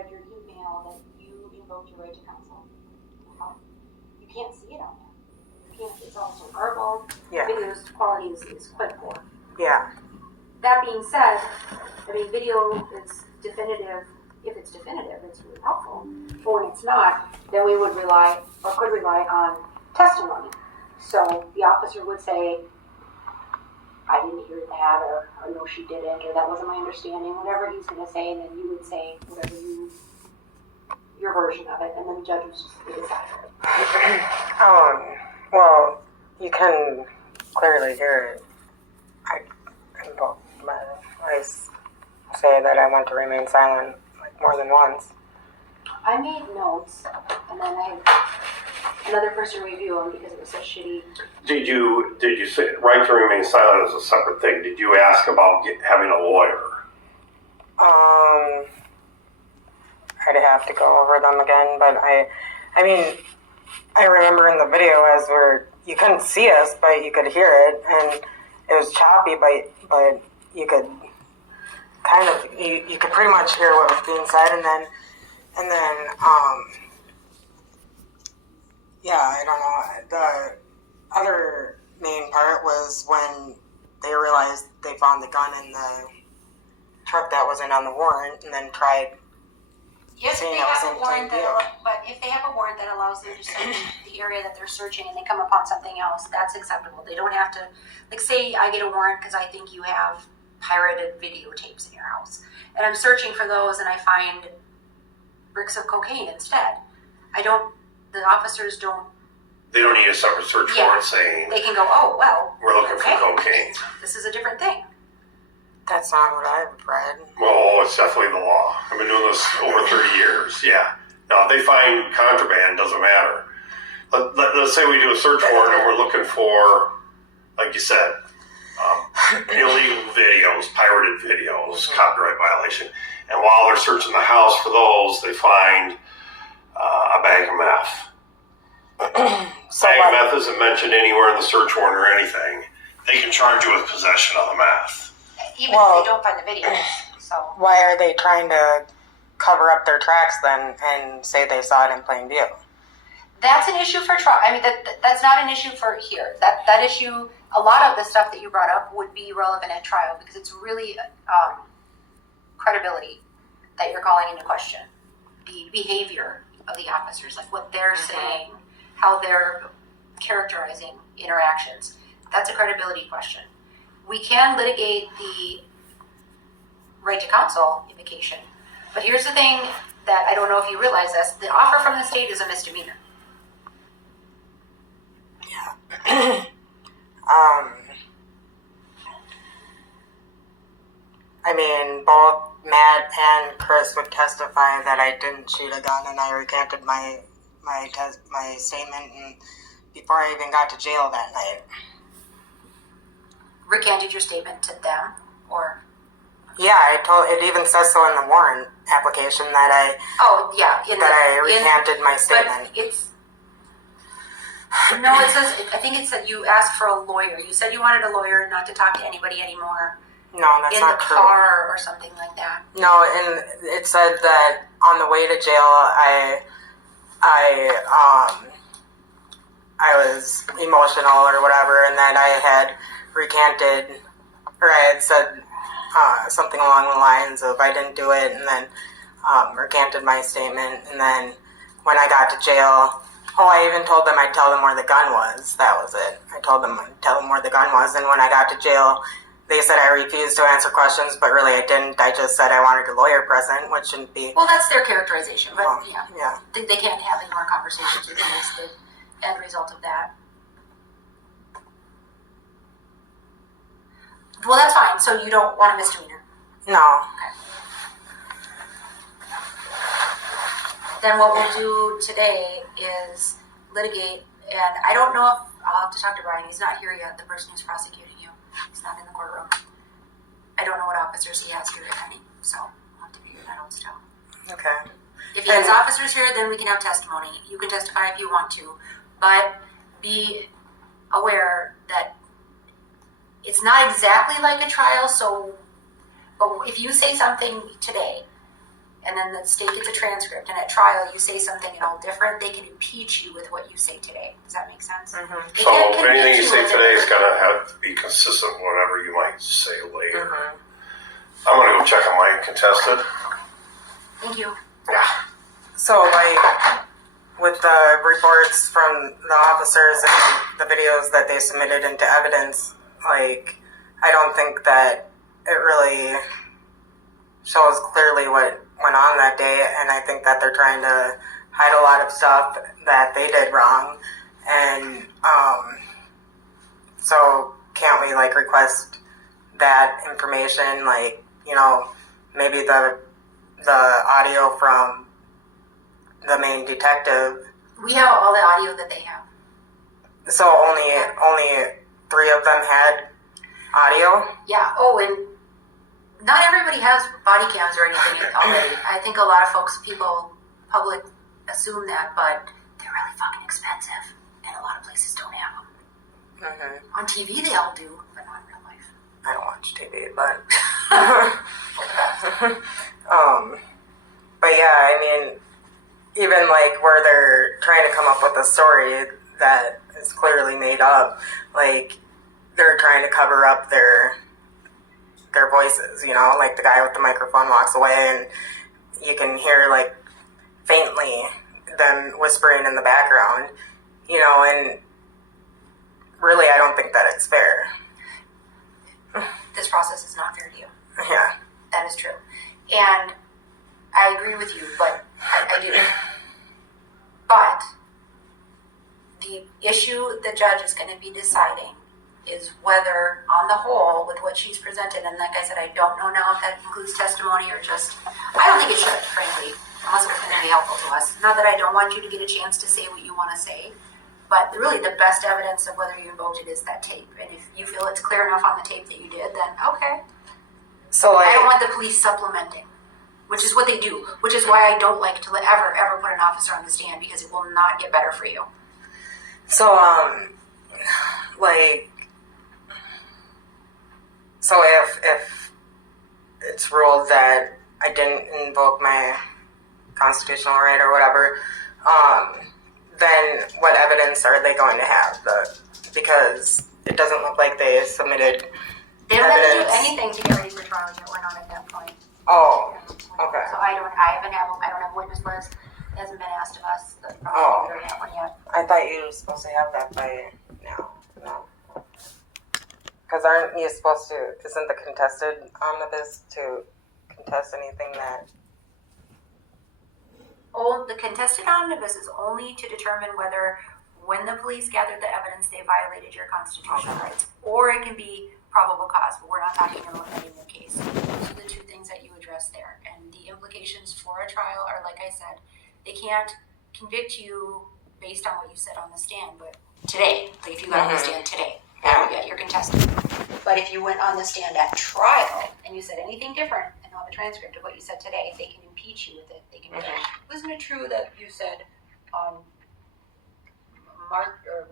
read your email that you invoked your right to counsel. You can't see it on there. You can't. It's also garbled. Yeah. Video's quality is quite poor. Yeah. That being said, I mean, video is definitive. If it's definitive, it's really helpful. But when it's not, then we would rely, or could rely on testimony. So the officer would say, I didn't hear that, or no, she didn't, or that wasn't my understanding, whatever he's going to say, and then you would say whatever your version of it, and then the judge was just going to decide. Well, you can clearly hear it. I say that I want to remain silent like more than once. I made notes, and then I had another person review them because it was so shitty. Did you say right to remain silent is a separate thing? Did you ask about having a lawyer? I'd have to go over them again, but I mean, I remember in the video as you couldn't see us, but you could hear it, and it was choppy, but you could kind of, you could pretty much hear what was being said, and then, yeah, I don't know. The other main part was when they realized they found the gun in the truck that wasn't on the warrant, and then tried. If they have a warrant if they have a warrant that allows them to search the area that they're searching and they come upon something else, that's acceptable. They don't have to, like, say I get a warrant because I think you have pirated videotapes in your house, and I'm searching for those and I find bricks of cocaine instead. The officers don't. They don't need a separate search warrant saying. They can go, oh, well. We're looking for cocaine. This is a different thing. That's not what I've read. Well, it's definitely the law. I've been doing this over 30 years. Yeah. Now, if they find contraband, doesn't matter. Let's say we do a search warrant and we're looking for, like you said, illegal videos, pirated videos, copyright violation. And while they're searching the house for those, they find a bag of meth. Bag of meth isn't mentioned anywhere in the search warrant or anything. They can charge you with possession of the meth. Even if they don't find the videos. So why are they trying to cover up their tracks then and say they saw it in plain view? That's an issue for trial. I mean, that's not an issue for here. That issue, a lot of the stuff that you brought up would be relevant at trial because it's really credibility that you're calling into question. The behavior of the officers, like what they're saying, how they're characterizing interactions. That's a credibility question. We can litigate the right to counsel invocation. But here's the thing that I don't know if you realize this. The offer from the state is a misdemeanor. Yeah. I mean, both Matt and Chris would testify that I didn't shoot a gun, and I recanted my statement and before I even got to jail that night. Recanted your statement to them, or? Yeah, it even says so in the warrant application that I. Oh yeah, I recanted my statement. But it says. I think it said you asked for a lawyer. You said you wanted a lawyer, not to talk to anybody anymore. No, that's not true. In the car or something like that. No, and it said that on the way to jail, I was emotional or whatever, and that I had recanted, or I had said something along the lines of I didn't do it, and then recanted my statement. And then when I got to jail, I even told them I'd tell them where the gun was. That was it. I told them I'd tell them where the gun was. And when I got to jail, they said I refused to answer questions, but really I didn't. I just said I wanted a lawyer present, which shouldn't be. Well, that's their characterization, but yeah. They can't have any more conversations with you. That's the end result of that. Well, that's fine. So you don't want a misdemeanor? No. Okay. Then what we'll do today is litigate, and I don't know if I'll have to talk to Brian. He's not here yet, the person who's prosecuting you. He's not in the courtroom. I don't know what officers he has here, if any, so I'll have to figure that out still. Okay. If he has officers here, then we can have testimony. You can testify if you want to, but be aware that it's not exactly like a trial, but if you say something today and then the state gets a transcript, and at trial you say something at all different, they can impeach you with what you say today. Does that make sense? Mm-hmm. They So can't convict anything you say with today it. is gonna have to be consistent with whatever you might say later. Mm-hmm. I'm gonna go check on my contested. Thank you. Yeah. So, like, with the reports from the officers and the videos that they submitted into evidence, like, I don't think that it really shows clearly what went on that day, and I think that they're trying to hide a lot of stuff that they did wrong, and, so can't we, like, request that information, like, you know, maybe the audio from the main detective. We have all the audio that they have. So only 3 of them had audio. Yeah. Oh, and not everybody has body cams or anything already. I think a lot of public assume that, but they're really fucking expensive, and a lot of places don't have them. Mm-hmm. On TV, they all do, but not in real life. I don't watch TV, but but yeah, I mean, even like where they're trying to come up with a story that is clearly made up, like they're trying to cover up their voices, you know, like the guy with the microphone walks away and you can hear like faintly them whispering in the background, you know, and really I don't think that it's fair. This process is not fair to you. Yeah. That is true. And I agree with you, but I do. But the issue the judge is going to be deciding is whether, on the whole, with what she's presented, and like I said, I don't know now if that includes testimony or just, I don't think it should, frankly, unless it's going to be helpful to us. Not that I don't want you to get a chance to say what you want to say, but really the best evidence of whether you invoked it is that tape. And if you feel it's clear enough on the tape that you did, then okay. So like, I don't want the police supplementing, which is what they do, which is why I don't like to ever put an officer on the stand, because it will not get better for you. So, like, so if it's ruled that I didn't invoke my constitutional right or whatever, then what evidence are they going to have? Because it doesn't look like they submitted They don't have to do evidence. anything to get ready for trial yet. We're not at that point. Oh, okay. So I don't have a witness list. It hasn't been asked of us. The Oh. prosecutor didn't have one yet. I thought you were supposed to have that by now. No. Because aren't you supposed to, isn't the contested omnibus to contest anything that, Oh, the contested omnibus is only to determine whether, when the police gathered the evidence, they violated your constitutional rights, or it can be probable cause. But we're not talking about that in the case. Those are the 2 things that you address there, and the implications for a trial are, like I said, they can't convict you based on what you said on the stand. But today, like if you got on the stand today, yeah, you're contested. But if you went on the stand at trial and you said anything different, and have a transcript of what you said today, they can impeach you with it. They can. Wasn't it true that you said on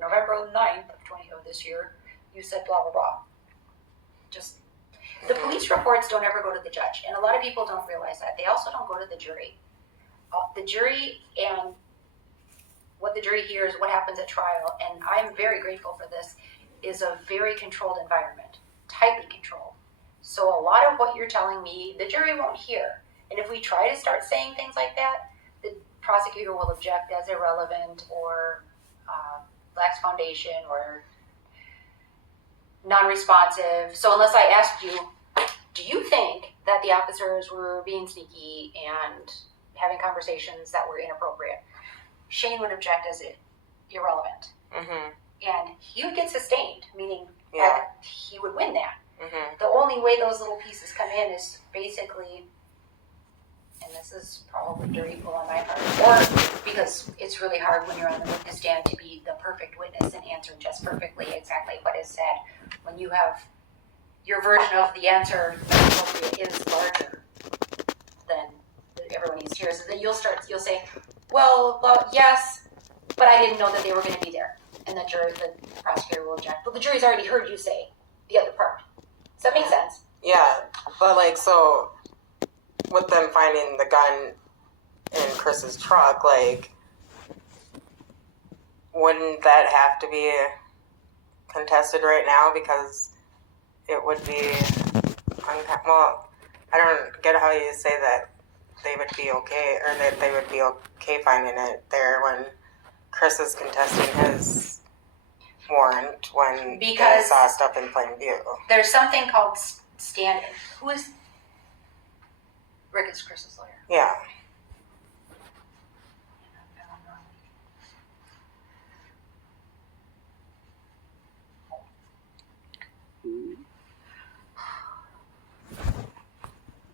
November 9th of this year, you said blah blah blah? Just the police reports don't ever go to the judge, and a lot of people don't realize that. They also don't go to the jury. The jury and what the jury hears, what happens at trial, and I'm very grateful for this, is a very controlled environment, tightly controlled. So a lot of what you're telling me, the jury won't hear. And if we try to start saying things like that, the prosecutor will object as irrelevant or lacks foundation or non-responsive. So unless I asked you, do you think that the officers were being sneaky and having conversations that were inappropriate? Shane would object as irrelevant. mm-hmm, And he would get sustained, meaning yeah, that he would win that. mm-hmm, The only way those little pieces come in is basically, and this is probably dirty on my part, or because it's really hard when you're on the witness stand to be the perfect witness and answer just perfectly exactly what is said. When you have your version of the answer that's appropriate is larger than everyone needs to hear, so then you'll say, well, yes, but I didn't know that they were going to be there. And the prosecutor will object. But the jury's already heard you say the other part. Does that make sense? yeah, but like, so with them finding the gun in Chris's truck, like, wouldn't that have to be contested right now because it would be well, I don't get how you say that they would be okay, or that they would be okay finding it there when Chris is contesting his warrant when they Because- saw stuff in plain view. There's something called stand-in. Who is Rick is Chris's lawyer. Yeah.